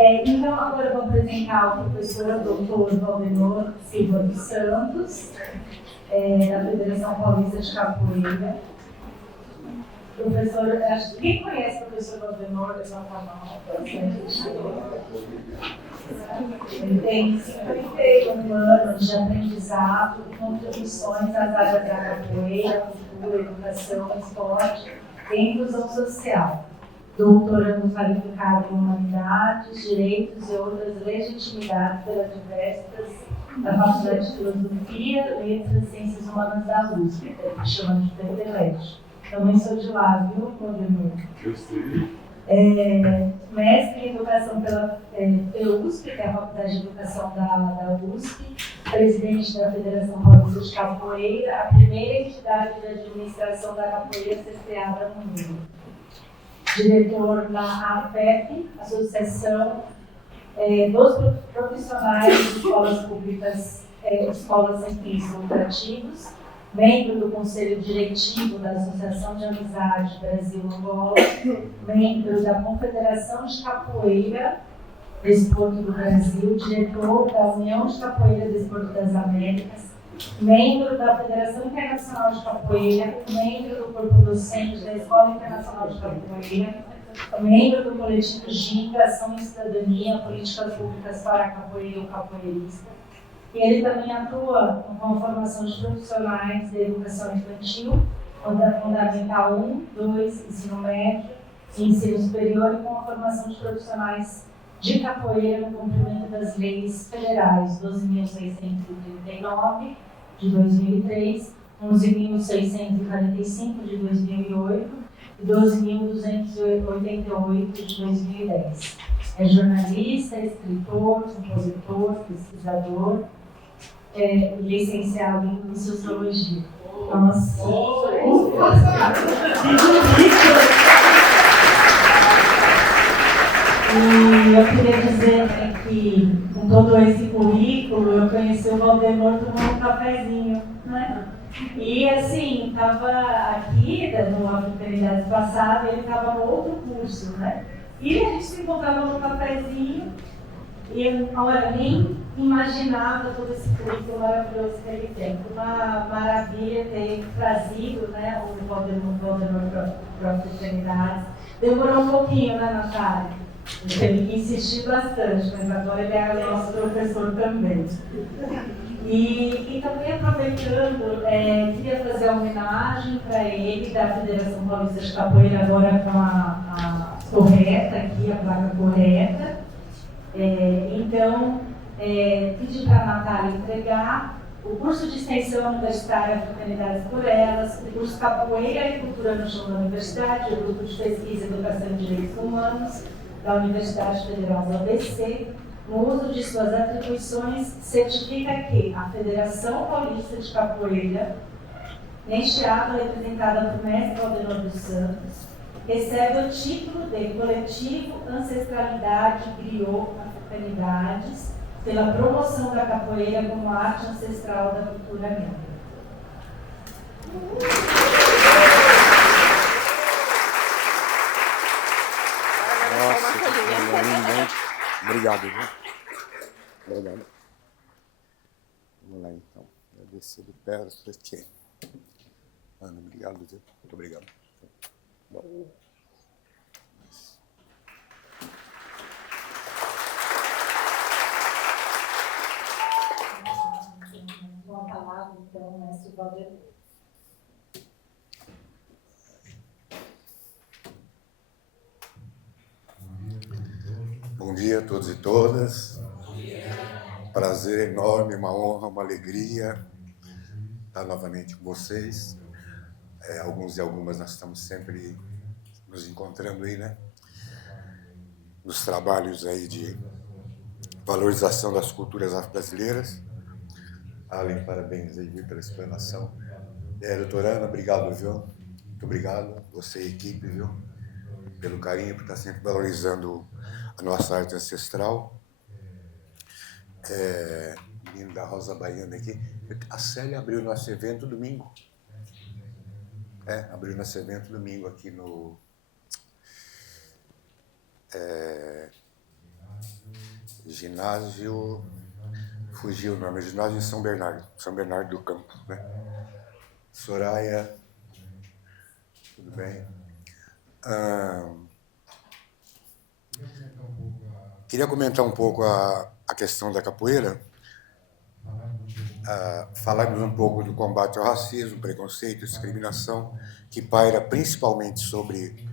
Então, agora eu vou apresentar o professor doutor Valdenor Silva dos Santos, da Federação Paulista de Capoeira. Professor, acho que quem conhece o professor Valdenor, levanta a mão. Ele tem 51 anos de aprendizado e contribuições às áreas da capoeira, cultura, educação, esporte e inclusão social. Doutorando qualificado em Humanidades, Direitos e outras legitimidades pelas diversas da Faculdade de Filosofia, Letras e Ciências Humanas da USP, que chama de privilégio. Também sou de lá, viu, Valdenor? Eu sei. Mestre em Educação pela USP, que é a Faculdade de Educação da USP, presidente da Federação Paulista de Capoeira, a primeira entidade de administração da capoeira a ser criada no mundo. Diretor da AFEP, Associação dos Profissionais de Escolas Públicas, Escolas Sem Fins Lucrativos, membro do Conselho Diretivo da Associação de Amizade Brasil-Angola, membro da Confederação de Capoeira Desporto do Brasil, diretor da União de Capoeira Desporto das Américas, membro da Federação Internacional de Capoeira, membro do Corpo Docente da Escola Internacional de Capoeira, membro do coletivo GINCA, Ação e Cidadania, Políticas Públicas para a Capoeira e o Capoeirista. E ele também atua com a formação de profissionais de educação infantil, Fundamental 1, 2, Ensino Médio e Ensino Superior, e com a formação de profissionais de capoeira no cumprimento das leis federais 12.639 de 2003, 11.645 de 2008 e 12.288 de 2010. É jornalista, escritor, compositor, pesquisador, licenciado em Sociologia. Nossa! E eu queria dizer que, com todo esse currículo, eu conheci o Valdenor tomando um cafezinho, né? E, assim, estava aqui, no Africanidade passada, ele estava no outro curso, né? E a gente se encontrava no cafezinho e, olha, nem imaginava todo esse currículo maravilhoso que ele tem. Uma maravilha ter trazido, né, o Valdenor para a Africanidade. Demorou um pouquinho, né, Natália? Eu teve que insistir bastante, mas agora ele é nosso professor também. E também aproveitando, queria fazer uma homenagem para ele, da Federação Paulista de Capoeira, agora com a correta aqui, a placa correta. Então, pedi para a Natália entregar o curso de extensão universitária Africanidades por Elas, o curso Capoeira e Cultura no Chão da Universidade, o grupo de pesquisa Educação e Direitos Humanos da Universidade Federal do ABC. No uso de suas atribuições, certifica que a Federação Paulista de Capoeira, neste ato representada por mestre Valdenor dos Santos, recebe o título de Coletivo Ancestralidade Griot Africanidades pela promoção da capoeira como arte ancestral da cultura negra. Nossa, obrigado, viu? Obrigado. Vamos lá, então. Agradecer de perto para ti. Ana, obrigado, viu? Muito obrigado. Bom. Uma palavra, então, mestre Valdenor. Bom dia a todos e todas. Prazer enorme, uma honra, uma alegria estar novamente com vocês. Alguns e algumas nós estamos sempre nos encontrando aí, né? Nos trabalhos aí de valorização das culturas afro-brasileiras. Além, parabéns aí, viu, pela explanação. Doutora Ana, obrigado, viu? Muito obrigado, você e a equipe, viu? Pelo carinho, por estar sempre valorizando a nossa arte ancestral. Menino da Rosa Baiana aqui. A Célia abriu nosso evento domingo. Abriu nosso evento domingo aqui no ginásio, fugiu o nome, ginásio de São Bernardo do Campo, né? Soraya, tudo bem? Queria comentar um pouco a questão da capoeira, falarmos um pouco do combate ao racismo, preconceito, discriminação, que paira principalmente sobre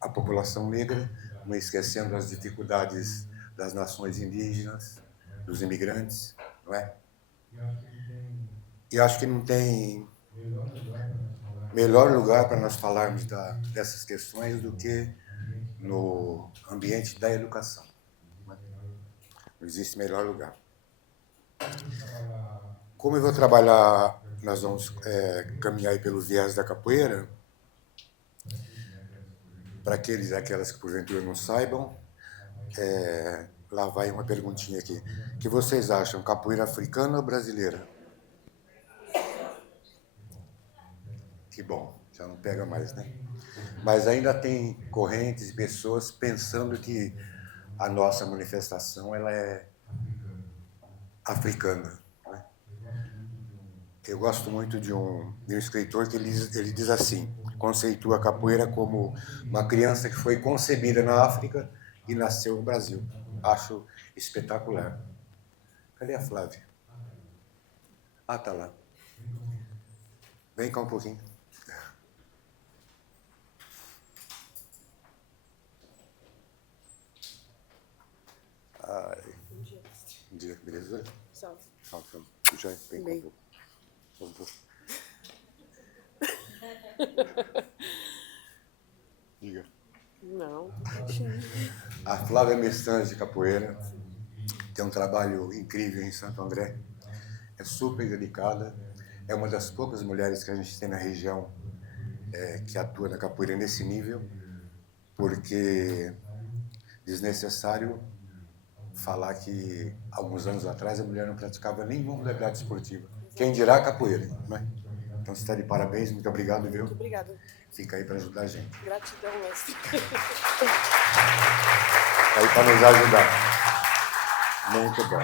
a população negra, não esquecendo as dificuldades das nações indígenas, dos imigrantes, não é? E acho que não tem melhor lugar para nós falarmos dessas questões do que no ambiente da educação. Não existe melhor lugar. Como eu vou trabalhar, nós vamos caminhar aí pelo viés da capoeira, para aqueles e aquelas que porventura não saibam, lá vai uma perguntinha aqui. O que vocês acham, capoeira africana ou brasileira? Que bom, já não pega mais, né? Mas ainda tem correntes e pessoas pensando que a nossa manifestação ela é africana. Né? Eu gosto muito de um escritor que ele diz assim, conceitua a capoeira como uma criança que foi concebida na África e nasceu no Brasil. Acho espetacular. Cadê a Flávia? Ah, tá lá. Vem cá um pouquinho. Bom dia, beleza? Salve. Salve. Já vem cá um pouco. Um pouco. Diga. Não. A Flávia é mestrande de capoeira, tem um trabalho incrível em Santo André, é super dedicada, é uma das poucas mulheres que a gente tem na região que atua na capoeira nesse nível, porque desnecessário falar que alguns anos atrás a mulher não praticava nenhuma modalidade esportiva. Quem dirá a capoeira, né? Então você está de parabéns, muito obrigado, viu? Muito obrigada. Fica aí para ajudar a gente. Gratidão, mestre. Fica aí para nos ajudar. Muito bom.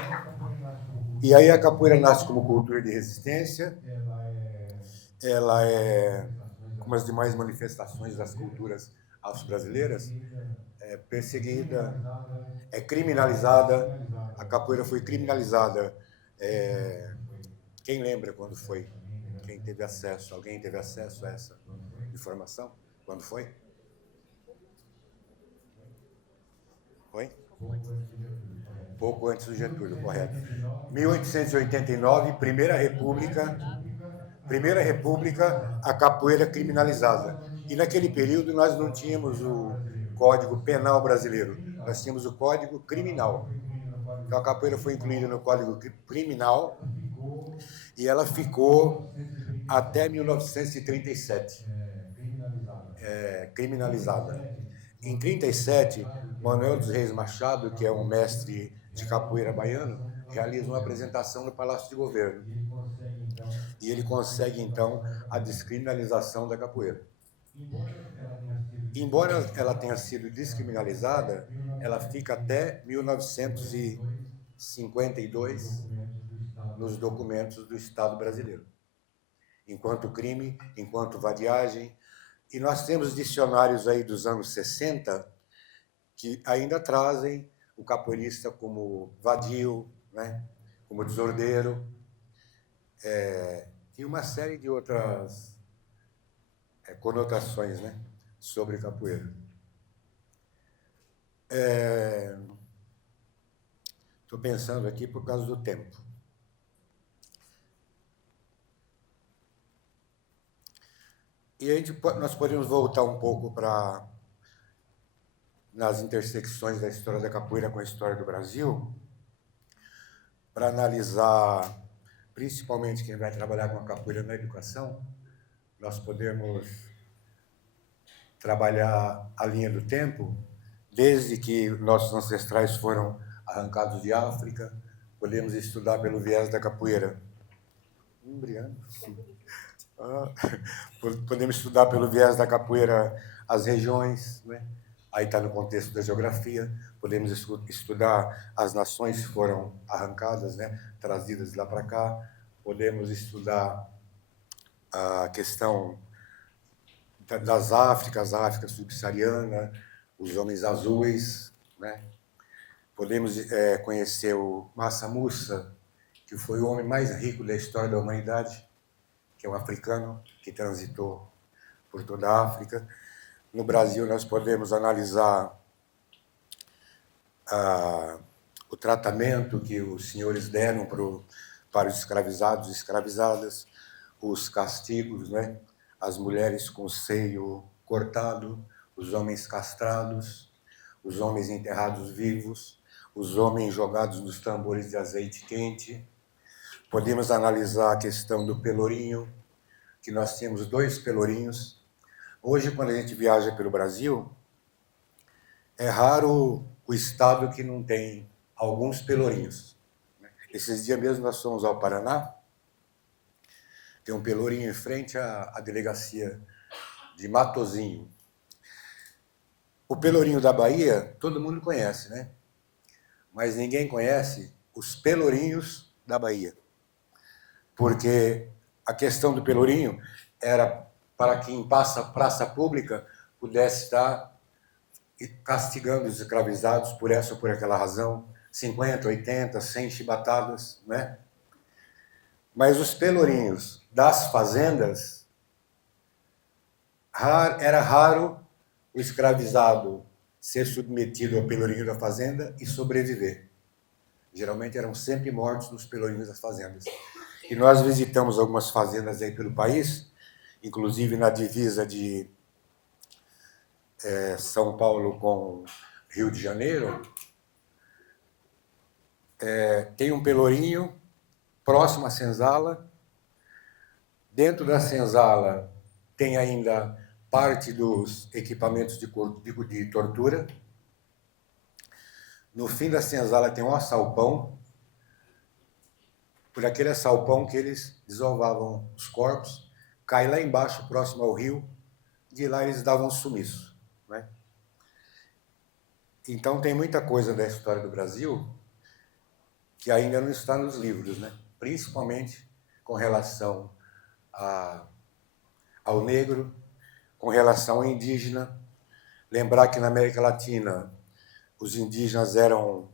E aí a capoeira nasce como cultura de resistência, ela é, como as demais manifestações das culturas afro-brasileiras, é perseguida, é criminalizada. A capoeira foi criminalizada. Quem lembra quando foi? Quem teve acesso? Alguém teve acesso a essa informação? Quando foi? Foi? Pouco antes do Getúlio, correto. 1889, Primeira República, a capoeira criminalizada. E naquele período nós não tínhamos o Código Penal brasileiro, nós tínhamos o Código Criminal. Então a capoeira foi incluída no Código Criminal e ela ficou até 1937 criminalizada. Em 1937, Manuel dos Reis Machado, que é um mestre de capoeira baiano, realiza uma apresentação no Palácio de Governo. E ele consegue, então, a descriminalização da capoeira. Embora ela tenha sido descriminalizada, ela fica até 1952 nos documentos do Estado brasileiro. Enquanto crime, enquanto vadiagem. E nós temos dicionários aí dos anos 60 que ainda trazem o capoeirista como vadio, né? Como desordeiro, e uma série de outras conotações, né? Sobre capoeira. Estou pensando aqui por causa do tempo. E nós podemos voltar um pouco nas intersecções da história da capoeira com a história do Brasil, para analisar, principalmente quem vai trabalhar com a capoeira na educação, nós podemos trabalhar a linha do tempo, desde que nossos ancestrais foram arrancados de África, podemos estudar pelo viés da capoeira. Podemos estudar pelo viés da capoeira as regiões, né? Aí está no contexto da geografia. podemos estudar as nações que foram arrancadas, né, trazidas lá para cá, podemos estudar a questão das Áfricas, a África subsaariana, os homens azuis, né? Podemos conhecer o Mansa Musa, que foi o homem mais rico da história da humanidade, que é um africano que transitou por toda a África. No Brasil, nós podemos analisar o tratamento que os senhores deram para os escravizados e escravizadas, os castigos, né? As mulheres com o seio cortado, os homens castrados, os homens enterrados vivos, os homens jogados nos tambores de azeite quente. Podemos analisar a questão do pelourinho, que nós temos 2 pelourinhos. Hoje, quando a gente viaja pelo Brasil, é raro o estado que não tem alguns pelourinhos. Esses dias mesmo nós fomos ao Paraná, tem um pelourinho em frente à delegacia de Matozinho. O pelourinho da Bahia, todo mundo conhece, né? Mas ninguém conhece os pelourinhos da Bahia. Porque a questão do pelourinho era para que em praça pública pudesse estar castigando os escravizados por essa ou por aquela razão, 50, 80, 100 chibatadas, né? Mas os pelourinhos das fazendas, era raro o escravizado ser submetido ao pelourinho da fazenda e sobreviver. Geralmente eram sempre mortos nos pelourinhos das fazendas. E nós visitamos algumas fazendas aí pelo país, inclusive na divisa de São Paulo com Rio de Janeiro. Tem um pelourinho próximo à senzala. Dentro da senzala tem ainda parte dos equipamentos de tortura. No fim da senzala tem um assalpão. Por aquele assalpão que eles desovavam os corpos, cai lá embaixo, próximo ao rio, de lá eles davam sumiço, né? Então tem muita coisa da história do Brasil que ainda não está nos livros, né? Principalmente com relação ao negro, com relação ao indígena. Lembrar que na América Latina os indígenas eram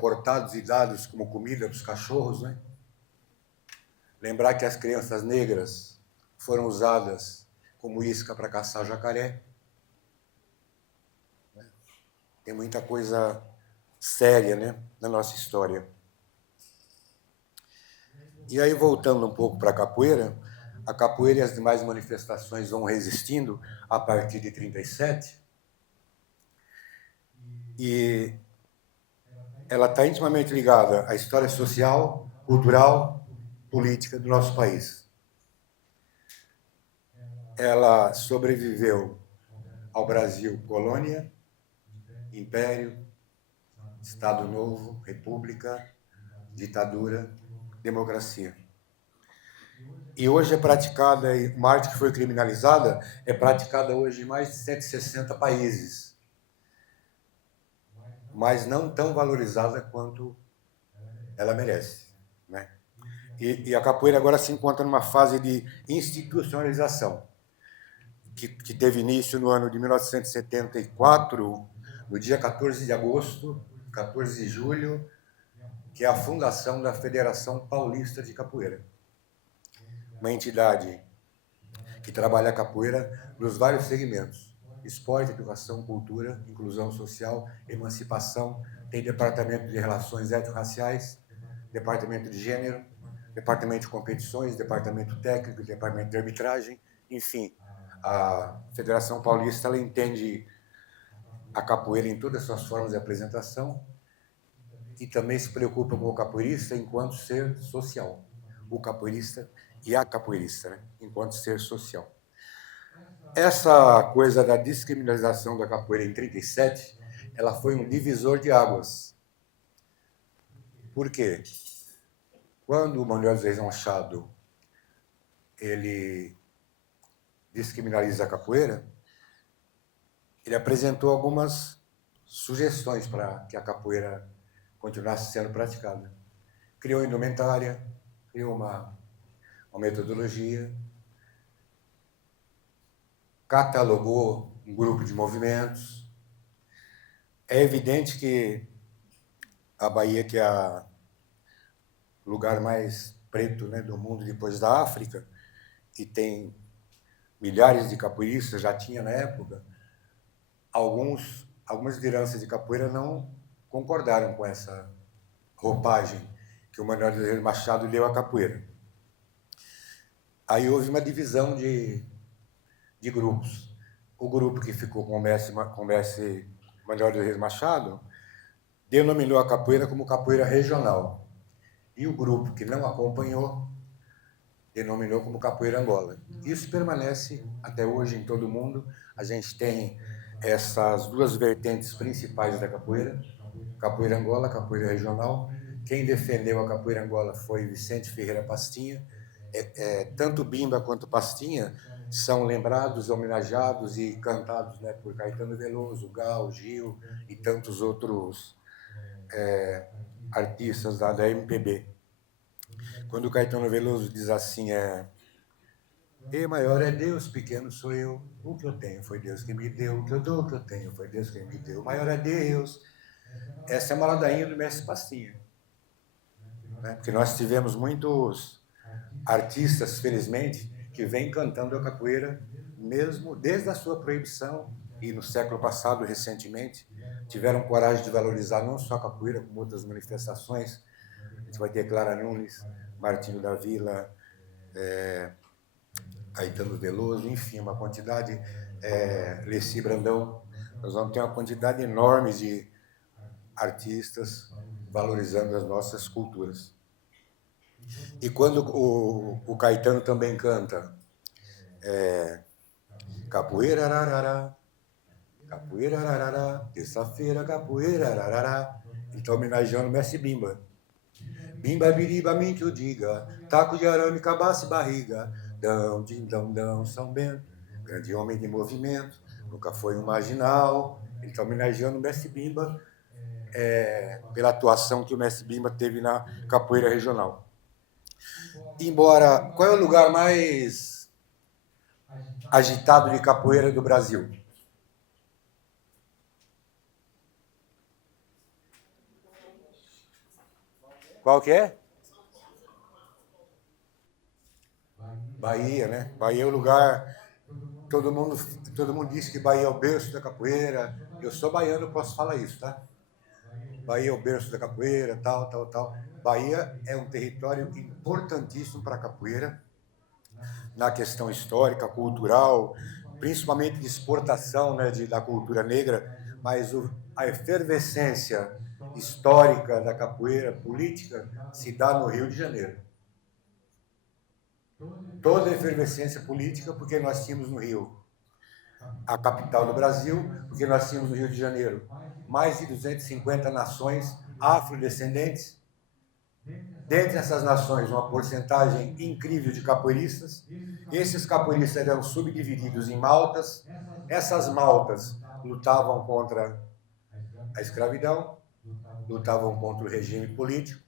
cortados e dados como comida para os cachorros, né? Lembrar que as crianças negras foram usadas como isca para caçar jacaré. Tem muita coisa séria, né, na nossa história. E aí, voltando um pouco para a capoeira e as demais manifestações vão resistindo a partir de 1937. E ela está intimamente ligada à história social, cultural, política do nosso país. Ela sobreviveu ao Brasil colônia, império, Estado Novo, república, ditadura, democracia. E hoje é praticada, uma arte que foi criminalizada, é praticada hoje em mais de 160 países, mas não tão valorizada quanto ela merece, né? E a capoeira agora se encontra numa fase de institucionalização, que teve início no ano de 1974, no dia 14 de agosto, 14 de julho, que é a fundação da Federação Paulista de Capoeira, uma entidade que trabalha a capoeira nos vários segmentos: esporte, educação, cultura, inclusão social, emancipação. Tem departamento de relações étnico-raciais, departamento de gênero, departamento de competições, departamento técnico, departamento de arbitragem, enfim. A Federação Paulista ela entende a capoeira em todas as suas formas de apresentação e também se preocupa com o capoeirista enquanto ser social. O capoeirista e a capoeirista, né? Enquanto ser social. Essa coisa da descriminalização da capoeira em 1937, ela foi um divisor de águas. Por quê? Quando o Manuel de Reis Machado ele descriminaliza a capoeira, ele apresentou algumas sugestões para que a capoeira continuasse sendo praticada. Criou indumentária, criou uma metodologia, catalogou um grupo de movimentos. É evidente que a Bahia, que é o lugar mais preto, né, do mundo depois da África, e tem milhares de capoeiristas, já tinha na época, algumas lideranças de capoeira não concordaram com essa roupagem que o Manuel de Azevedo Machado deu à capoeira. Aí houve uma divisão de grupos. O grupo que ficou com o mestre Manuel de Azevedo Machado denominou a capoeira como capoeira regional. E o grupo que não acompanhou denominou como capoeira Angola. Isso permanece até hoje em todo o mundo. A gente tem essas duas vertentes principais da capoeira, capoeira Angola, capoeira regional. Quem defendeu a capoeira Angola foi Vicente Ferreira Pastinha. Tanto Bimba quanto Pastinha são lembrados, homenageados e cantados, né, por Caetano Veloso, Gal, Gil e tantos outros artistas da MPB. Quando o Caetano Veloso diz assim, e maior é Deus, pequeno sou eu, o que eu tenho foi Deus que me deu, o que eu dou, o que eu tenho foi Deus que me deu, maior é Deus. Essa é uma ladainha do mestre Pastinha, né? Porque nós tivemos muitos artistas, felizmente, que vêm cantando a capoeira, mesmo desde a sua proibição, e no século passado, recentemente, tiveram coragem de valorizar não só a capoeira, como outras manifestações. A gente vai ter Clara Nunes, Martinho da Vila, Caetano Veloso, enfim, uma quantidade, Leci Brandão. Nós vamos ter uma quantidade enorme de artistas valorizando as nossas culturas. E quando o Caetano também canta capoeira, ararará, capoeira, ararará, terça-feira, capoeira, ararará, ele está homenageando o mestre Bimba. Bimba, biriba, mim que o diga, taco de arame, cabaça e barriga, dão, din, dão, São Bento, grande homem de movimento, nunca foi um marginal. Ele está homenageando o mestre Bimba pela atuação que o mestre Bimba teve na capoeira regional. Embora, qual é o lugar mais agitado de capoeira do Brasil? Qual que é? Bahia, né? Bahia é o lugar... Todo mundo diz que Bahia é o berço da capoeira. Eu sou baiano, posso falar isso, tá? Bahia é o berço da capoeira, tal. Bahia é um território importantíssimo para a capoeira, na questão histórica, cultural, principalmente de exportação, né, da cultura negra, mas a efervescência histórica da capoeira política se dá no Rio de Janeiro. Toda a efervescência política, porque nós tínhamos no Rio a capital do Brasil, porque nós tínhamos no Rio de Janeiro mais de 250 nações afrodescendentes. Dentre essas nações, uma porcentagem incrível de capoeiristas. Esses capoeiristas eram subdivididos em maltas. Essas maltas lutavam contra a escravidão, lutavam contra o regime político,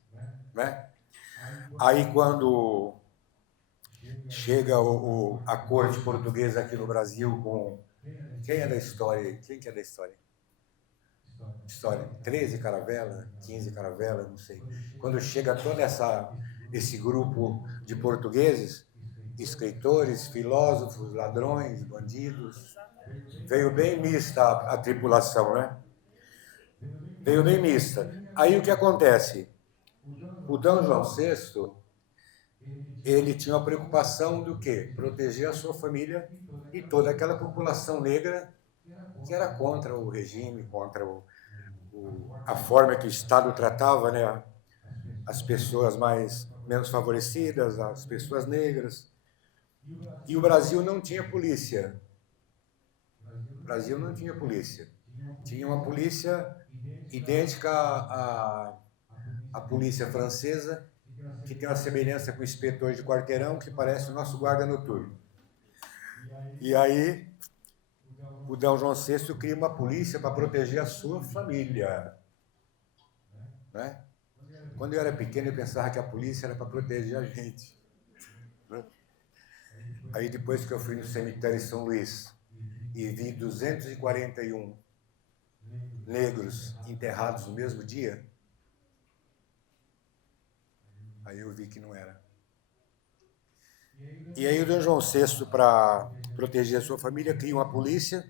né? Aí, quando chega a corte portuguesa aqui no Brasil com... Quem é da história? Quem que é da história? História. 13 caravela, 15 caravela, não sei. Quando chega todo esse grupo de portugueses, escritores, filósofos, ladrões, bandidos, veio bem mista a tripulação, né? Veio bem mista. Aí o que acontece? O D. João VI, ele tinha a preocupação do quê? Proteger a sua família e toda aquela população negra que era contra o regime, contra a forma que o Estado tratava, né, as pessoas menos favorecidas, as pessoas negras. E o Brasil não tinha polícia. O Brasil não tinha polícia. Tinha uma polícia idêntica à polícia francesa, que tem uma semelhança com o inspetor de quarteirão, que parece o nosso guarda noturno. E aí, o D. João VI cria uma polícia para proteger a sua família. Né? Quando eu era pequeno, eu pensava que a polícia era para proteger a gente. Né? Aí, depois que eu fui no cemitério de São Luís e vi 241 negros enterrados no mesmo dia, aí eu vi que não era. E aí o D. João VI, para proteger a sua família, cria uma polícia.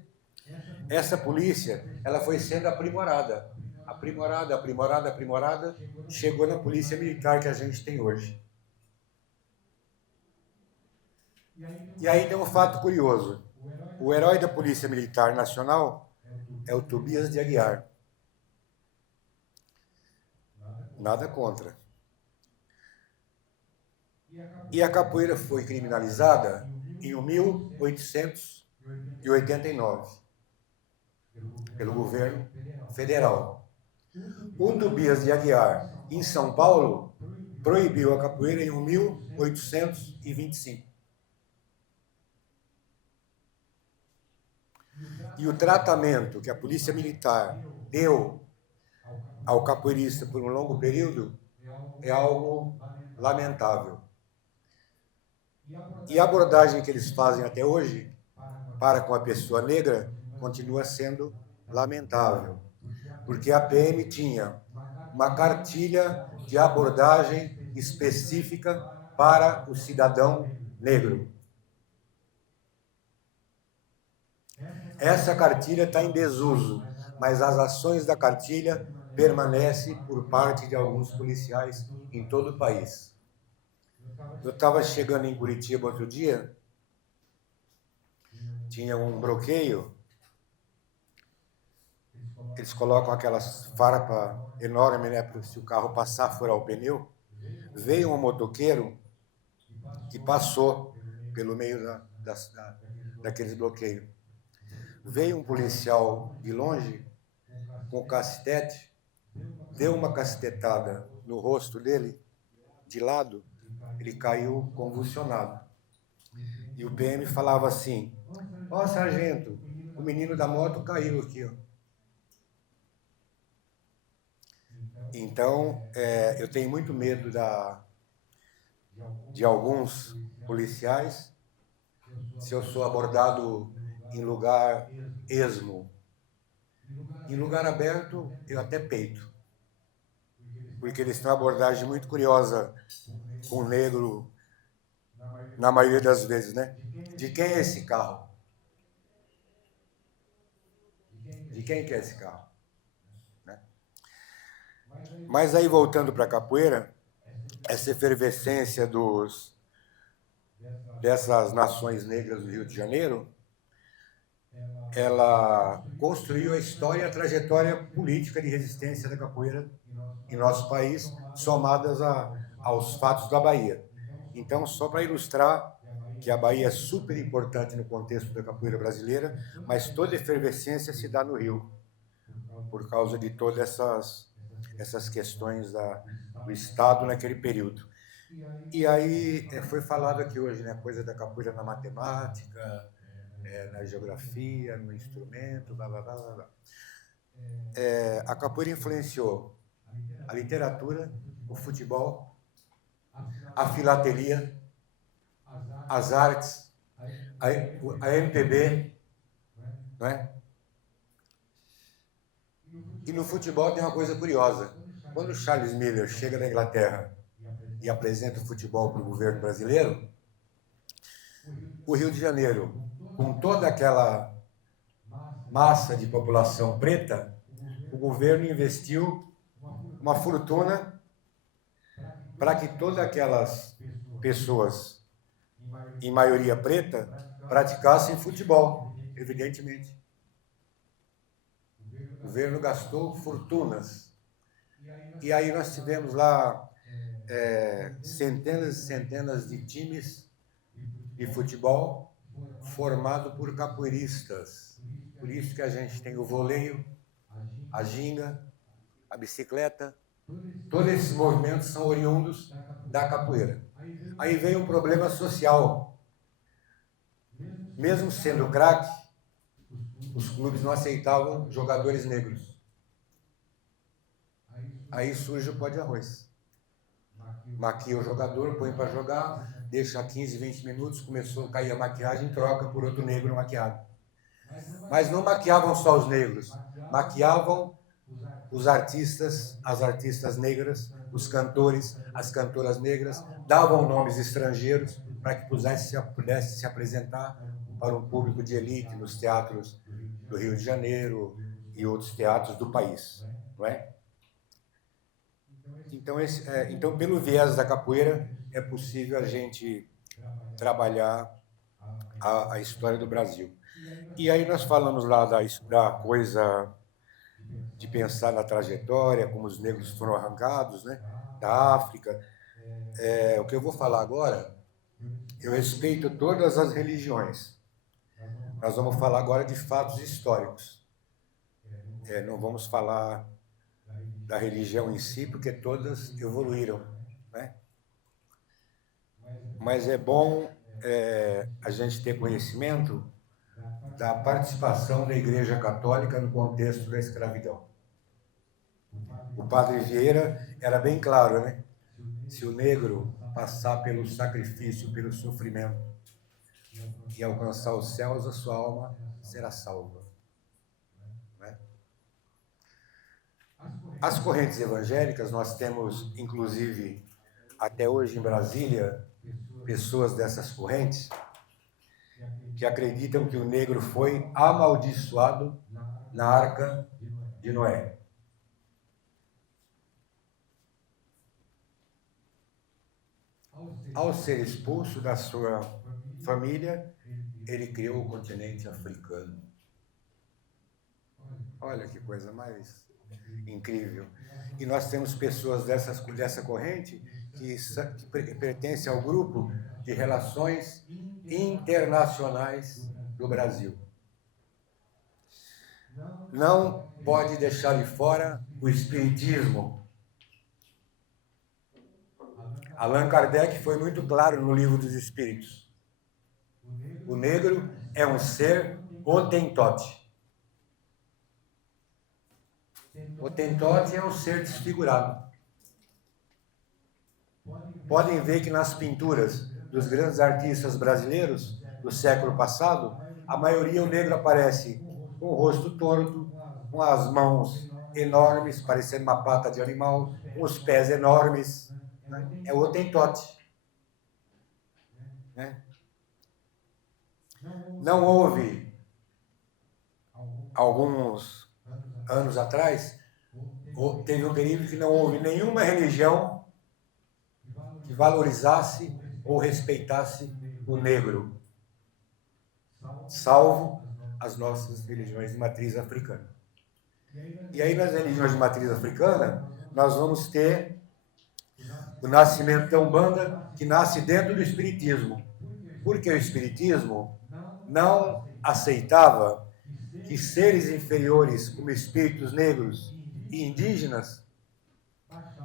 Essa polícia, ela foi sendo aprimorada. Aprimorada, aprimorada, aprimorada, chegou na polícia militar que a gente tem hoje. E aí tem um fato curioso. O herói da Polícia Militar Nacional é o Tobias de Aguiar. Nada contra. E a capoeira foi criminalizada em 1889 pelo governo federal. O Tobias de Aguiar, em São Paulo, proibiu a capoeira em 1825. E o tratamento que a polícia militar deu ao capoeirista por um longo período é algo lamentável. E a abordagem que eles fazem até hoje para com a pessoa negra continua sendo lamentável, porque a PM tinha uma cartilha de abordagem específica para o cidadão negro. Essa cartilha está em desuso, mas as ações da cartilha permanecem por parte de alguns policiais em todo o país. Eu estava chegando em Curitiba outro dia, tinha um bloqueio, eles colocam aquelas farpas enormes, né, para se o carro passar, furar o pneu. Veio um motoqueiro que passou pelo meio daqueles bloqueios. Veio um policial de longe, com cacetete, deu uma cacetetada no rosto dele, de lado, ele caiu convulsionado. E o PM falava assim: ó, sargento, o menino da moto caiu aqui, ó. Então, eu tenho muito medo de alguns policiais, se eu sou abordado em lugar esmo. Em lugar aberto, eu até peito, porque eles têm uma abordagem muito curiosa com o negro, na maioria das vezes, né? De quem é esse carro? De quem que é esse carro? Né? Mas aí, voltando para a capoeira, essa efervescência dessas nações negras do Rio de Janeiro, ela construiu a história e a trajetória política de resistência da capoeira em nosso país, somadas aos fatos da Bahia. Então, só para ilustrar que a Bahia é super importante no contexto da capoeira brasileira, mas toda a efervescência se dá no Rio, por causa de todas essas questões do Estado naquele período. E aí foi falado aqui hoje, né, coisa da capoeira na matemática, na geografia, no instrumento, blá, blá, blá, blá. A capoeira influenciou a literatura, o futebol, a filatelia, as artes, a MPB, não é? E no futebol tem uma coisa curiosa. Quando o Charles Miller chega da Inglaterra e apresenta o futebol para o governo brasileiro, o Rio de Janeiro, com toda aquela massa de população preta, o governo investiu uma fortuna para que todas aquelas pessoas, em maioria preta, praticassem futebol, evidentemente. O governo gastou fortunas. E aí nós tivemos lá centenas e centenas de times de futebol formado por capoeiristas. Por isso que a gente tem o voleio, a ginga, a bicicleta. Todos esses movimentos são oriundos da capoeira. Aí veio um problema social. Mesmo sendo craque, os clubes não aceitavam jogadores negros. Aí surge o pó de arroz. Maquia o jogador, põe para jogar, deixa 15, 20 minutos, começou a cair a maquiagem, troca por outro negro maquiado. Mas não maquiavam só os negros, maquiavam os artistas, as artistas negras, os cantores, as cantoras negras, davam nomes estrangeiros para que pudesse se apresentar para um público de elite nos teatros do Rio de Janeiro e outros teatros do país, não é? Então, pelo viés da capoeira, é possível a gente trabalhar a história do Brasil. E aí nós falamos lá da coisa de pensar na trajetória, como os negros foram arrancados, né, da África. O que eu vou falar agora, eu respeito todas as religiões. Nós vamos falar agora de fatos históricos. Não vamos falar da religião em si, porque todas evoluíram, né? Mas é bom a gente ter conhecimento da participação da Igreja Católica no contexto da escravidão. O padre Vieira era bem claro, né? Se o negro passar pelo sacrifício, pelo sofrimento e alcançar os céus, a sua alma será salva. Né? As correntes evangélicas, nós temos, inclusive, até hoje em Brasília, pessoas dessas correntes que acreditam que o negro foi amaldiçoado na Arca de Noé. Ao ser expulso da sua família, ele criou o continente africano. Olha que coisa mais incrível. E nós temos pessoas dessa corrente que pertencem ao grupo de relações internacionais do Brasil. Não pode deixar de fora o espiritismo. Allan Kardec foi muito claro no Livro dos Espíritos. O negro é um ser hotentote. Hotentote é um ser desfigurado. Podem ver que nas pinturas dos grandes artistas brasileiros do século passado, a maioria o negro aparece com o rosto torto, com as mãos enormes, parecendo uma pata de animal, com os pés enormes. Né? É o hotentote. Né? Não houve, alguns anos atrás, teve um período que não houve nenhuma religião que valorizasse ou respeitasse o negro, salvo as nossas religiões de matriz africana. E aí, nas religiões de matriz africana, nós vamos ter o nascimento da Umbanda, que nasce dentro do Espiritismo. Porque o Espiritismo não aceitava que seres inferiores, como espíritos negros e indígenas,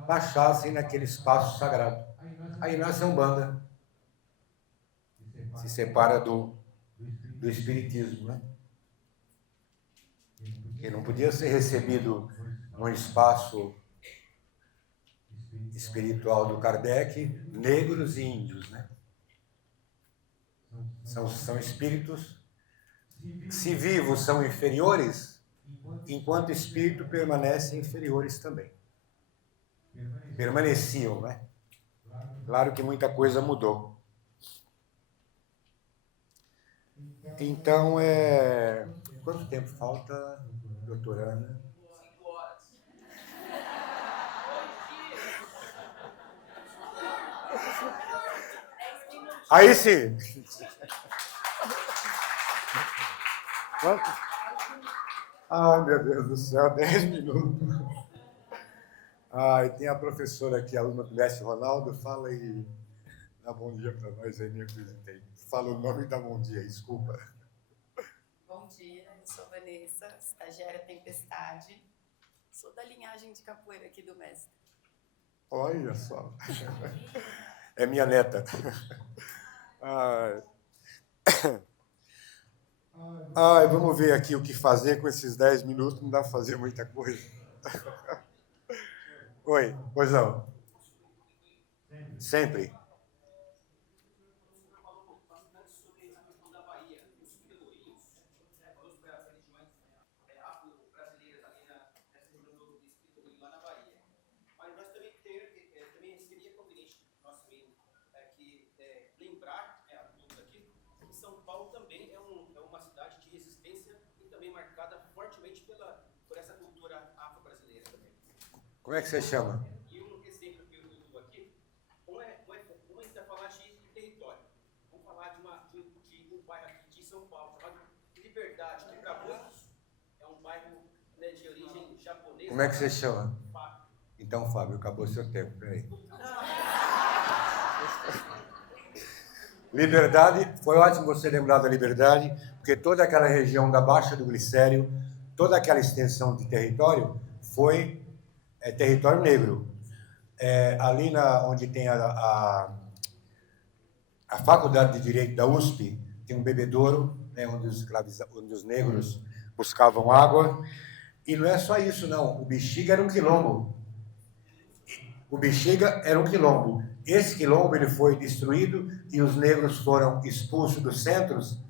baixassem naquele espaço sagrado. Aí nasce a Umbanda. Se separa do Espiritismo, né? Que não podia ser recebido num espaço espiritual do Kardec, negros e índios, né? São espíritos, se vivos são inferiores, enquanto espírito permanecem inferiores também. Permaneciam, né? Claro que muita coisa mudou. Então, quanto tempo falta, doutora Ana? 5 horas. Aí sim! Quanto? Ai, meu Deus do céu, 10 minutos. E tem a professora aqui, aluna do mestre Ronaldo, fala e dá bom dia para nós aí, minha visitei. Fala o nome e dá bom dia, desculpa. Bom dia, eu sou Vanessa, estagiária Tempestade. Sou da linhagem de capoeira aqui do mestre. Olha só. É minha neta. Ai, vamos ver aqui o que fazer com esses 10 minutos, não dá para fazer muita coisa. Oi, pois não. Sempre. Como é que você chama? E um exemplo que eu dou aqui, como a gente vai falar de território. Vamos falar de um bairro aqui de São Paulo, chamado Liberdade, que para muitos é um bairro, né, de origem japonesa. Como é que você chama? Fábio. Então, Fábio, acabou seu tempo, peraí. Liberdade, foi ótimo você lembrar da Liberdade, porque toda aquela região da Baixa do Glicério, toda aquela extensão de território foi território negro. Ali onde tem a Faculdade de Direito da USP, tem um bebedouro, né, onde os negros buscavam água. E não é só isso, não. O Bexiga era um quilombo. O Bexiga era um quilombo. Esse quilombo ele foi destruído e os negros foram expulsos dos centros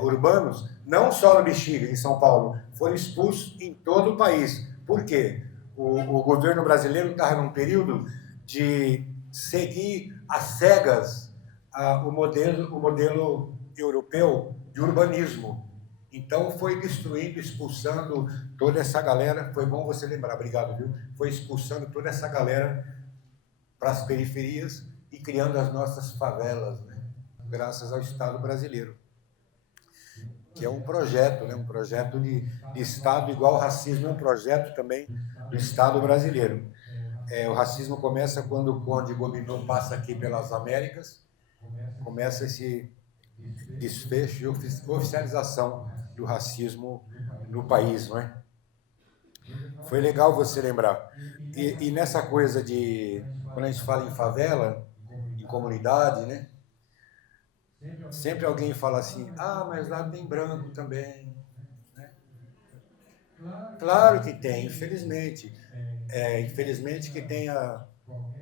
urbanos, não só no Bexiga, em São Paulo, foram expulsos em todo o país. Por quê? O governo brasileiro estava num período de seguir às cegas o modelo europeu de urbanismo. Então, foi destruindo, expulsando toda essa galera. Foi bom você lembrar, obrigado, viu? Foi expulsando toda essa galera para as periferias e criando as nossas favelas, né? Graças ao Estado brasileiro, que é um projeto, né? Um projeto de Estado igual ao racismo, é um projeto também do Estado brasileiro. O racismo começa quando o Conde Gobineau passa aqui pelas Américas, começa esse desfecho e oficialização do racismo no país, não é? Foi legal você lembrar. E nessa coisa de, quando a gente fala em favela, em comunidade, né? Sempre alguém fala assim, mas lá tem branco também. Né? Claro que tem, infelizmente. Infelizmente que tenha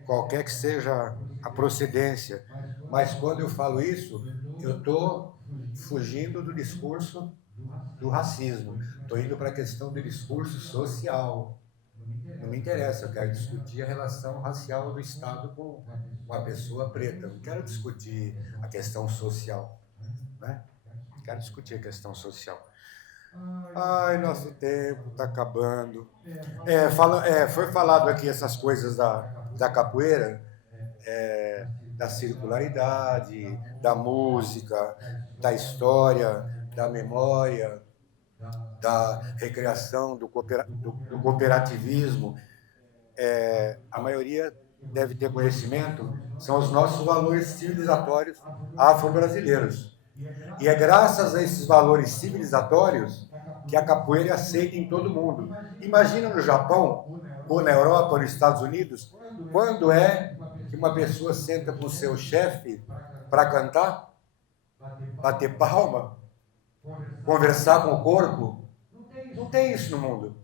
qualquer que seja a procedência. Mas quando eu falo isso, eu estou fugindo do discurso do racismo. Estou indo para a questão do discurso social. Não me interessa, eu quero discutir a relação racial do Estado com uma pessoa preta. Não quero discutir a questão social. Né? Não quero discutir a questão social. Ai, nosso tempo está acabando. Foi falado aqui essas coisas da capoeira, da circularidade, da música, da história, da memória, da recreação, do cooperativismo. A maioria deve ter conhecimento, são os nossos valores civilizatórios afro-brasileiros. E é graças a esses valores civilizatórios que a capoeira é aceita em todo mundo. Imagina no Japão, ou na Europa, ou nos Estados Unidos, quando é que uma pessoa senta com o seu chefe para cantar, bater palma, conversar com o corpo. Não tem isso no mundo.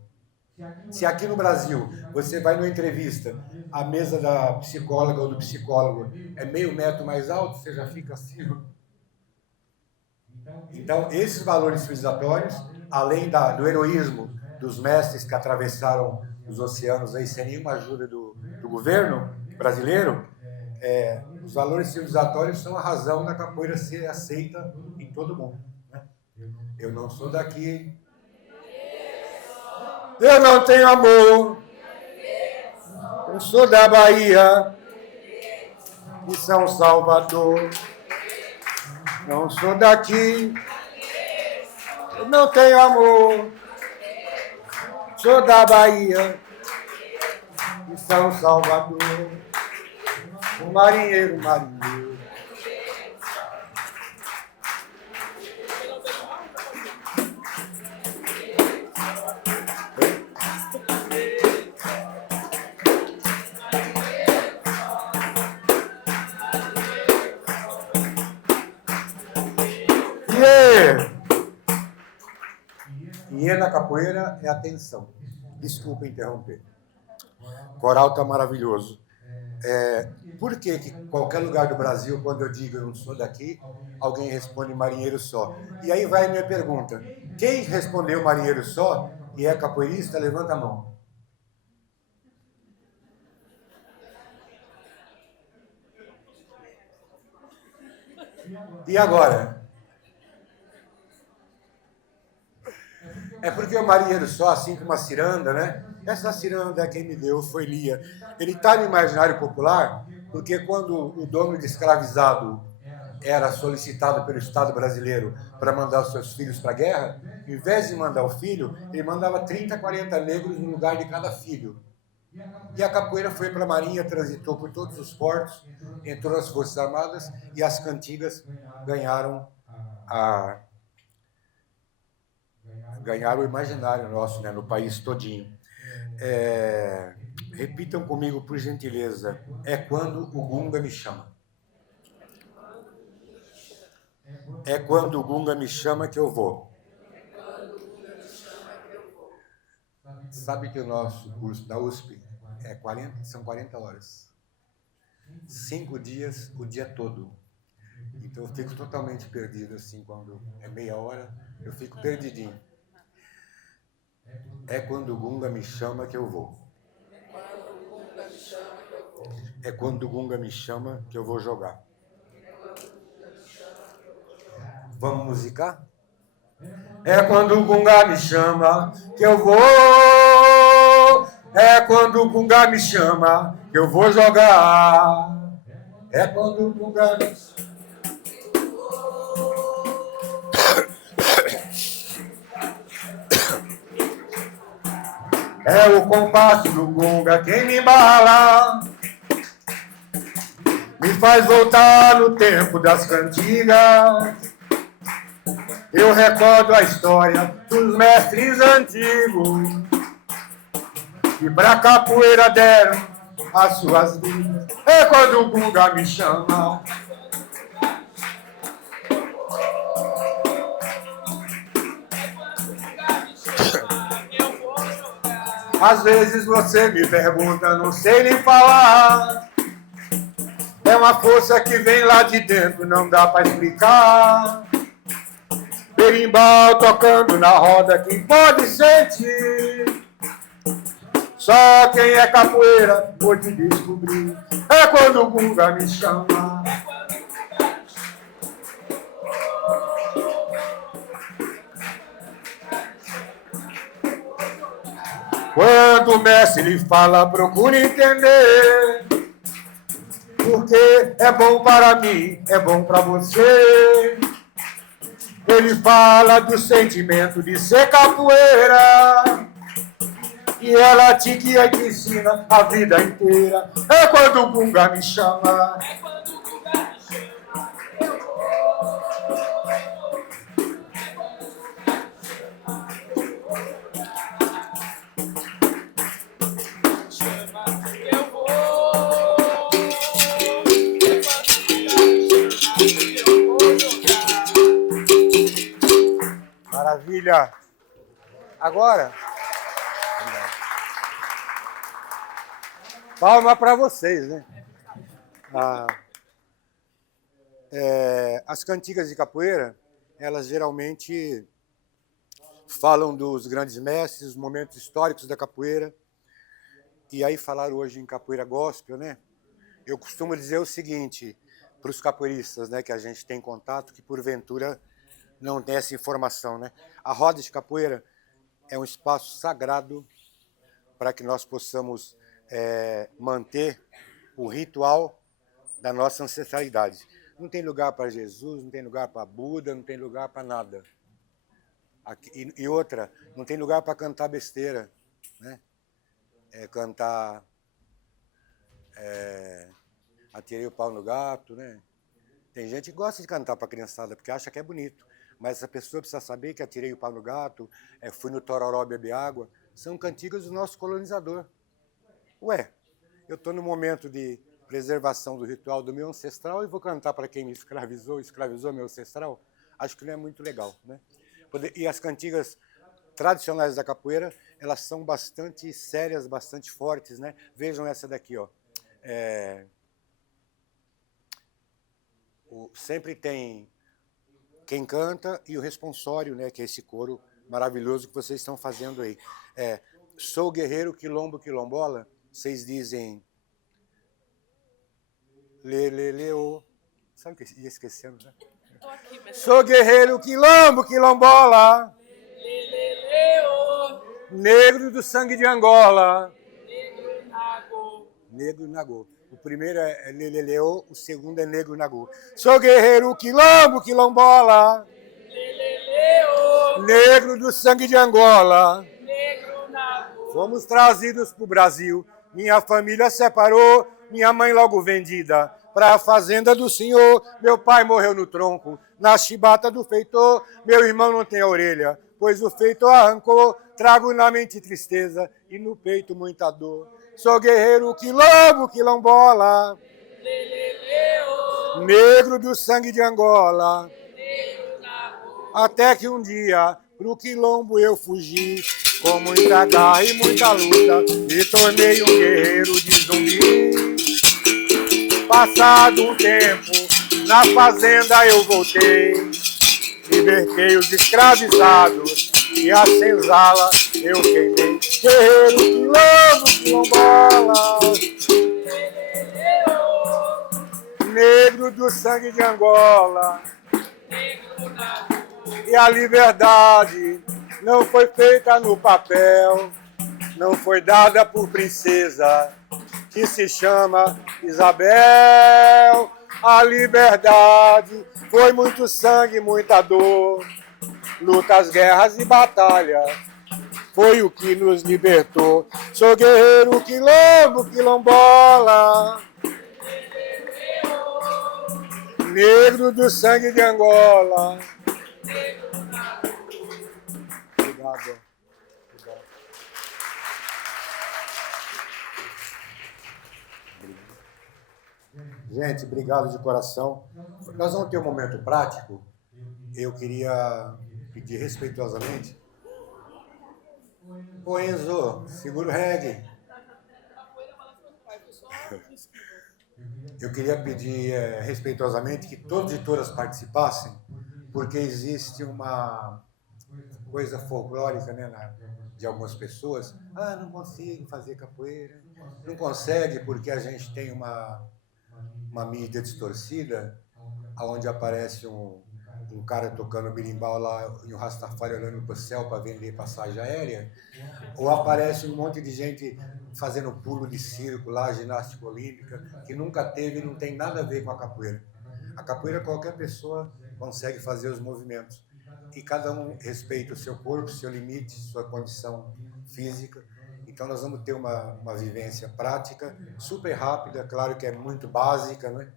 Se aqui no Brasil você vai numa entrevista, a mesa da psicóloga ou do psicólogo é meio metro mais alto, você já fica assim. Então, esses valores civilizatórios, além do heroísmo dos mestres que atravessaram os oceanos aí sem nenhuma ajuda do governo brasileiro, os valores civilizatórios são a razão da capoeira ser aceita em todo mundo. Né? Eu não sou daqui. Eu não tenho amor. Eu sou da Bahia, de São Salvador. Não sou daqui. Eu não tenho amor. Sou da Bahia, de São Salvador. O marinheiro. da capoeira é atenção. Desculpa interromper. O coral está maravilhoso. Por que qualquer lugar do Brasil, quando eu digo eu não sou daqui, alguém responde marinheiro só? E aí vai a minha pergunta. Quem respondeu marinheiro só e é capoeirista, levanta a mão. E agora? É porque o marinheiro só, assim como a ciranda, né? Essa ciranda quem me deu foi Lia. Ele está no imaginário popular porque quando o dono de escravizado era solicitado pelo Estado brasileiro para mandar os seus filhos para a guerra, em vez de mandar o filho, ele mandava 30, 40 negros no lugar de cada filho. E a capoeira foi para a Marinha, transitou por todos os portos, entrou nas Forças Armadas e as cantigas ganharam o imaginário nosso, né, no país todinho. Repitam comigo, por gentileza. É quando o Gunga me chama. É quando o Gunga me chama que eu vou. Sabe que o nosso curso da USP são 40 horas. 5 dias, o dia todo. Então eu fico totalmente perdido, assim, quando é meia hora, eu fico perdidinho. É quando o Gunga me chama que eu vou. É quando o Gunga me chama que eu vou jogar. Vamos musicar? É quando o Gunga me chama que eu vou. É quando o Gunga me chama que eu vou jogar. É quando o Gunga me chama. É o compasso do Gunga quem me embala, me faz voltar no tempo das cantigas. Eu recordo a história dos mestres antigos que pra capoeira deram as suas vidas. É quando o Gunga me chama. Às vezes você me pergunta, não sei nem falar. É uma força que vem lá de dentro, não dá pra explicar. Berimbau tocando na roda, quem pode sentir? Só quem é capoeira pode descobrir. É quando o Gunga me chama. Quando o mestre lhe fala, procure entender. Porque é bom para mim, é bom para você. Ele fala do sentimento de ser capoeira. E ela te guia e te ensina a vida inteira. É quando o Gunga me chama. Maravilha! Agora, palma para vocês, né? As cantigas de capoeira, elas geralmente falam dos grandes mestres, os momentos históricos da capoeira. E aí falaram hoje em capoeira gospel, né? Eu costumo dizer o seguinte para os capoeiristas, né, que a gente tem contato, que porventura não tem essa informação, né? A roda de capoeira é um espaço sagrado para que nós possamos manter o ritual da nossa ancestralidade. Não tem lugar para Jesus, não tem lugar para Buda, não tem lugar para nada. E outra, não tem lugar para cantar besteira, né? Cantar atirei o pau no gato, né? Tem gente que gosta de cantar para a criançada porque acha que é bonito. Mas essa pessoa precisa saber que atirei o pau no gato, fui no Tororó beber água, são cantigas do nosso colonizador. Ué, eu estou no momento de preservação do ritual do meu ancestral e vou cantar para quem me escravizou meu ancestral? Acho que não é muito legal, né? E as cantigas tradicionais da capoeira, elas são bastante sérias, bastante fortes, né? Vejam essa daqui, ó. Sempre tem quem canta e o responsório, né? Que é esse coro maravilhoso que vocês estão fazendo aí. Sou guerreiro, quilombo, quilombola. Vocês dizem... Lê, lê, lê, ô. Sabe o que ia esquecendo, né? Sou guerreiro, quilombo, quilombola. Lê, lê, lê, ô. Negro do sangue de Angola. Negro Nagô. Negro Nagô. O primeiro é lê, lê, lê, ô. O segundo é negro Nagô. Sou guerreiro, quilombo, quilombola. Lê, lê, lê, ô. Negro do sangue de Angola. Negro Nagô. Fomos trazidos para o Brasil. Minha família separou, minha mãe logo vendida para a fazenda do senhor. Meu pai morreu no tronco, na chibata do feitor. Meu irmão não tem a orelha, pois o feitor arrancou. Trago na mente tristeza e no peito muita dor. Sou guerreiro, quilombo, quilombola. Negro do sangue de Angola. Até que um dia, pro quilombo eu fugi. Com muita garra e muita luta, me tornei um guerreiro de zumbi. Passado um tempo, na fazenda eu voltei. Libertei os escravizados e a senzala eu queimei. Guerreiro, quilombo, quilombola. Negro do sangue de Angola. E a liberdade não foi feita no papel, não foi dada por princesa, que se chama Isabel. A liberdade foi muito sangue, muita dor, lutas, guerras e batalhas, foi o que nos libertou. Sou guerreiro, quilombo, quilombola, negro do sangue de Angola. Obrigado. Gente, obrigado de coração. Nós vamos ter um momento prático. Eu queria pedir respeitosamente. Ô Enzo, segura o reggae. Eu queria pedir respeitosamente que todos e todas participassem, porque existe uma coisa folclórica, né, de algumas pessoas. Não consigo fazer capoeira. Não consegue porque a gente tem uma mídia distorcida, onde aparece um cara tocando berimbau lá e um Rastafari olhando para o céu para vender passagem aérea, ou aparece um monte de gente fazendo pulo de circo lá, ginástica olímpica, que nunca teve e não tem nada a ver com a capoeira. A capoeira qualquer pessoa consegue fazer os movimentos. E cada um respeita o seu corpo, seu limite, sua condição física. Então nós vamos ter uma vivência prática, super rápida, claro que é muito básica, né?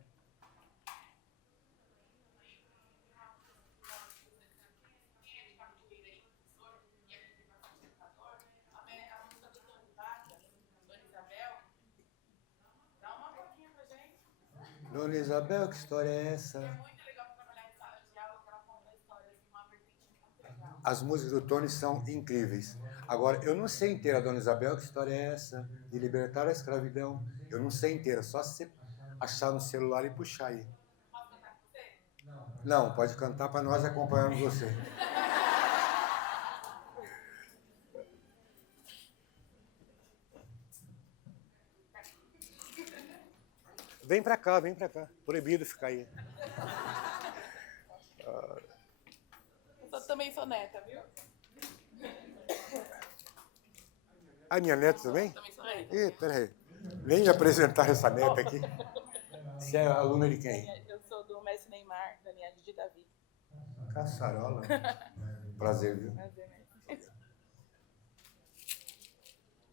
Dona Isabel, que história é essa? As músicas do Tony são incríveis. Agora, eu não sei inteira, Dona Isabel, que história é essa? De libertar a escravidão. Eu não sei inteira, só se você achar no celular e puxar aí. Não, pode cantar para nós acompanharmos você. Vem pra cá, vem pra cá. Proibido ficar aí. Eu também sou neta, viu? A minha neta também? Também sou neta. Ih, peraí. Nem me apresentar essa neta aqui. Você é aluna de quem? Eu sou do mestre Neymar, da linhagem de Davi. Caçarola. Prazer, viu? Prazer, né?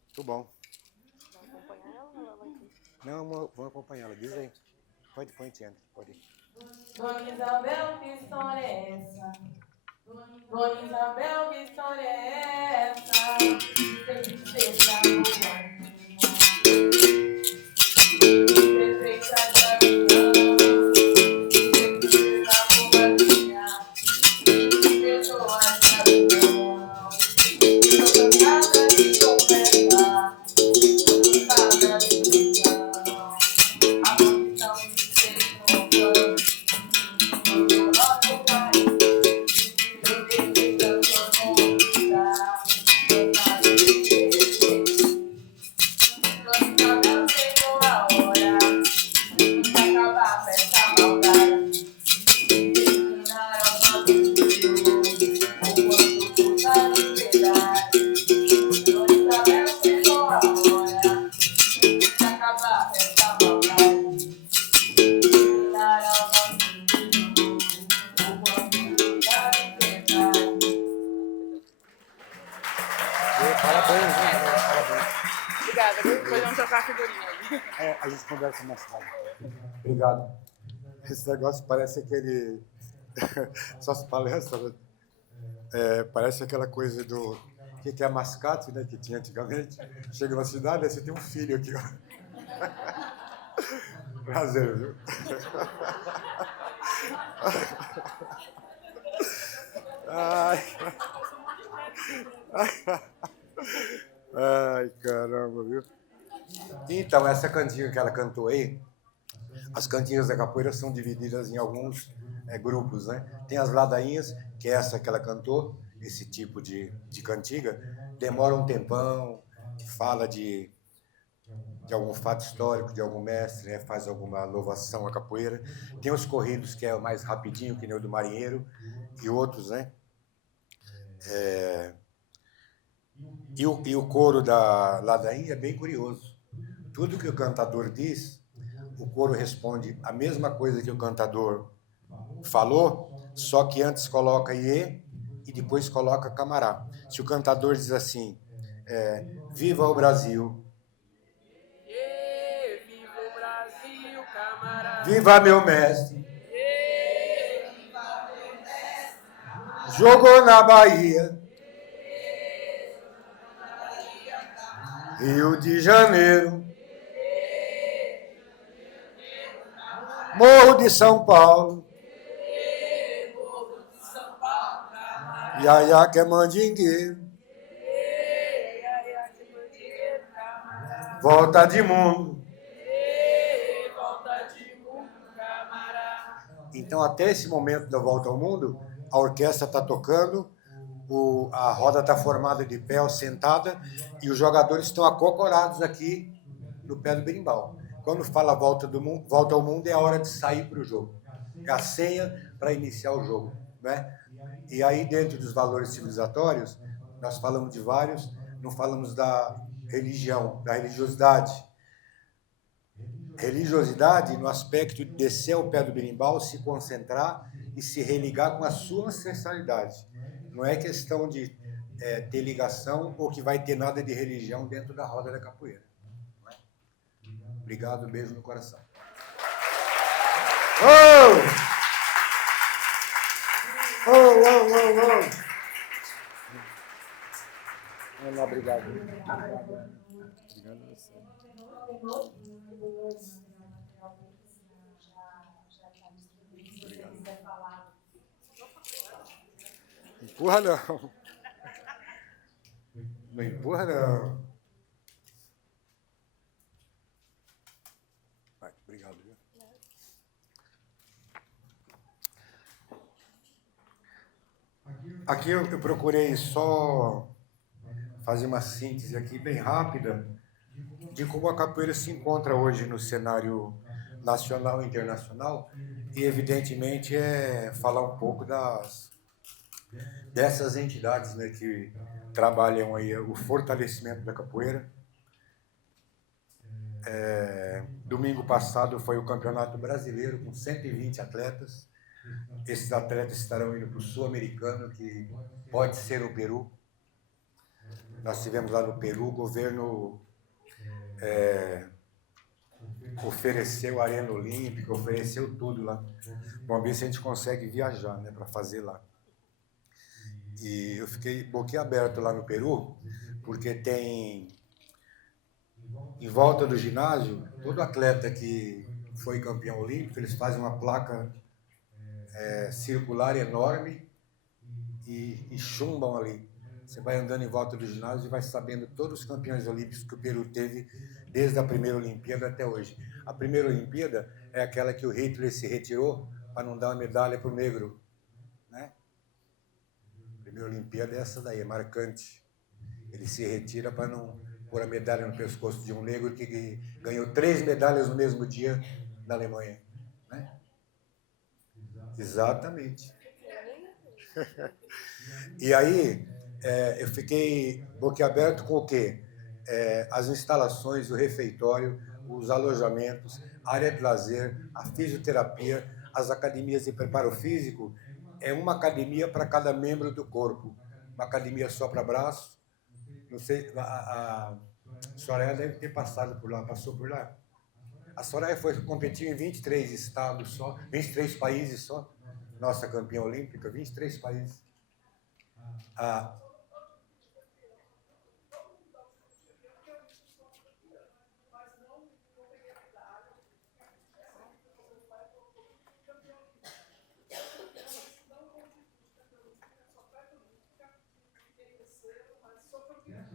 Muito bom. Vai acompanhar ela ou ela vai aqui? Não, vamos acompanhá-la. Diz aí. Pode entra. Pode ir. Dona Isabel, que história é essa? Dona Isabel, que história é essa? Que a gente fez na rua. Perfeita escravidão. Que fez na rua. Fechou a escravidão. Dona Isabel chegou a hora de acabar com essa maldade. Ensinar ao nosso filho o quanto custa a liberdade. Dona Isabel chegou a hora de acabar com essa maldade. Ensinar ao nosso filho o quanto custa a liberdade. Parabéns, né? Parabéns. Obrigada, viu? Podemos trocar a figurinha aí. A gente conversa mais tarde. Obrigado. Esse negócio parece aquele... Suas palestras, parece aquela coisa do... O que é mascate, né? Que tinha antigamente. Chega na cidade, aí você tem um filho aqui, ó. Prazer, viu? Ai, caramba, viu? Então, essa cantiga que ela cantou aí, as cantigas da capoeira são divididas em alguns grupos, né? Tem as ladainhas, que é essa que ela cantou, esse tipo de cantiga, demora um tempão, fala de algum fato histórico, de algum mestre, né? Faz alguma louvação à capoeira. Tem os corridos, que é o mais rapidinho, que nem o do marinheiro, e outros, né? E o coro da ladainha é bem curioso. Tudo que o cantador diz, o coro responde a mesma coisa que o cantador falou, só que antes coloca iê e depois coloca camará. Se o cantador diz assim, viva o Brasil, Viva o Brasil, camarada. viva meu mestre, jogou na Bahia, Rio de Janeiro, Morro de São Paulo, Iaiá que é mandingueiro, volta de mundo. Então, até esse momento da volta ao mundo, a orquestra está tocando, a roda está formada de pé ou sentada, e os jogadores estão acocorados aqui no pé do berimbau. Quando fala volta ao mundo, é a hora de sair para o jogo. É a senha para iniciar o jogo, né? E aí, dentro dos valores civilizatórios, nós falamos de vários, não falamos da religião, da religiosidade. Religiosidade no aspecto de descer ao pé do berimbau, se concentrar e se religar com a sua ancestralidade. Não é questão de ter ligação ou que vai ter nada de religião dentro da roda da capoeira. Não é? Obrigado, beijo no coração. Oh! Não, obrigado. Obrigado a você. Empurra não. Não empurra não. Vai, obrigado. Viu? Aqui eu procurei só fazer uma síntese aqui bem rápida de como a capoeira se encontra hoje no cenário nacional e internacional, e evidentemente falar um pouco dessas entidades, né, que trabalham aí o fortalecimento da capoeira. Domingo passado foi o Campeonato Brasileiro com 120 atletas. Esses atletas estarão indo para o Sul-Americano, que pode ser o Peru. Nós tivemos lá no Peru, o governo ofereceu a Arena Olímpica, ofereceu tudo lá. Vamos ver se a gente consegue viajar, né, para fazer lá. E eu fiquei boquiaberto lá no Peru, porque tem, em volta do ginásio, todo atleta que foi campeão olímpico, eles fazem uma placa circular enorme e chumbam ali. Você vai andando em volta do ginásio e vai sabendo todos os campeões olímpicos que o Peru teve desde a primeira Olimpíada até hoje. A primeira Olimpíada é aquela que o Hitler se retirou para não dar uma medalha para o negro, né? A primeira Olimpíada é essa daí, é marcante. Ele se retira para pôr a medalha no pescoço de um negro que ganhou 3 medalhas no mesmo dia na Alemanha. Né? Exatamente. E aí, eu fiquei boquiaberto com o quê? As instalações, o refeitório, os alojamentos, a área de lazer, a fisioterapia, as academias de preparo físico. É uma academia para cada membro do corpo. Uma academia só para braço. Não sei, a Soraya deve ter passado por lá, passou por lá. A Soraya competiu em 23 estados só, 23 países só. Nossa campeã olímpica, 23 países.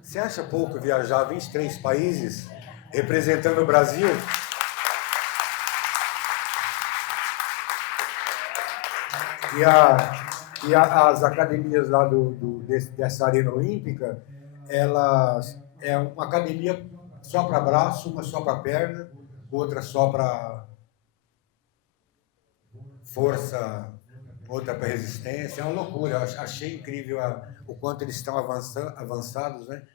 Você acha pouco viajar 23 países representando o Brasil? E as academias lá dessa arena olímpica, elas é uma academia só para braço, uma só para perna, outra só para força, outra para resistência. É uma loucura. Eu achei incrível o quanto eles estão avançados, né?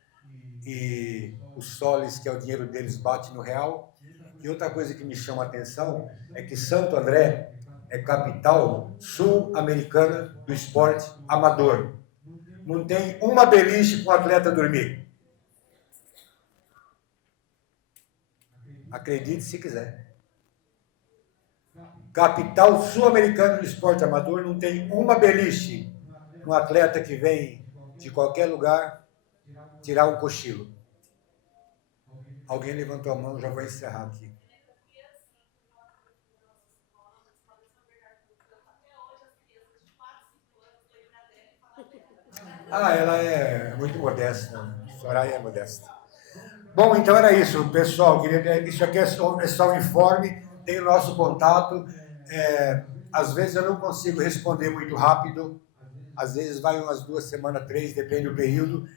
E os soles, que é o dinheiro deles, bate no real. E outra coisa que me chama a atenção é que Santo André é capital sul-americana do esporte amador. Não tem uma beliche para o atleta dormir. Acredite se quiser. Capital sul-americana do esporte amador, não tem uma beliche para um atleta que vem de qualquer lugar tirar um cochilo. Alguém levantou a mão, já vou encerrar aqui. Ela é muito modesta. A Soraya é modesta. Bom, então era isso, pessoal. Isso aqui é só um informe, tem o nosso contato. Às vezes eu não consigo responder muito rápido, às vezes vai umas 2 semanas, 3, depende do período.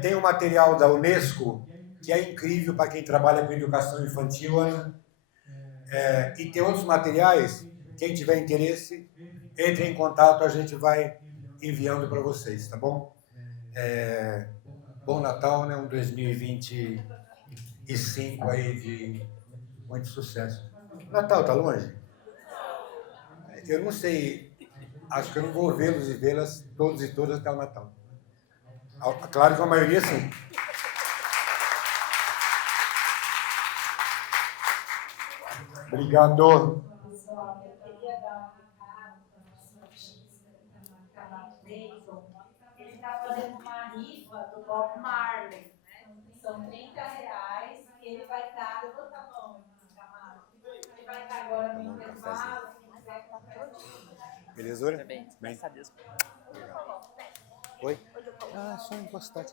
Tem um material da Unesco, que é incrível para quem trabalha com educação infantil, Ana. E tem outros materiais, quem tiver interesse, entre em contato, a gente vai enviando para vocês, tá bom? Bom Natal, né? Um 2025 aí de muito sucesso. Natal tá longe? Eu não sei, acho que eu não vou vê-los e vê-las todos e todas até o Natal. Claro que a maioria sim. Obrigado. Pessoal, eu queria dar um recado para o nosso canal Clayton. Ele está fazendo uma rifa do Bob Marley, né? São R$30 e ele vai estar. Levanta a mão, Camaro. Ele vai estar agora no intervalo. Quem quiser comprar. Beleza? Bem, graças a Deus. Oi? Só encostar aqui.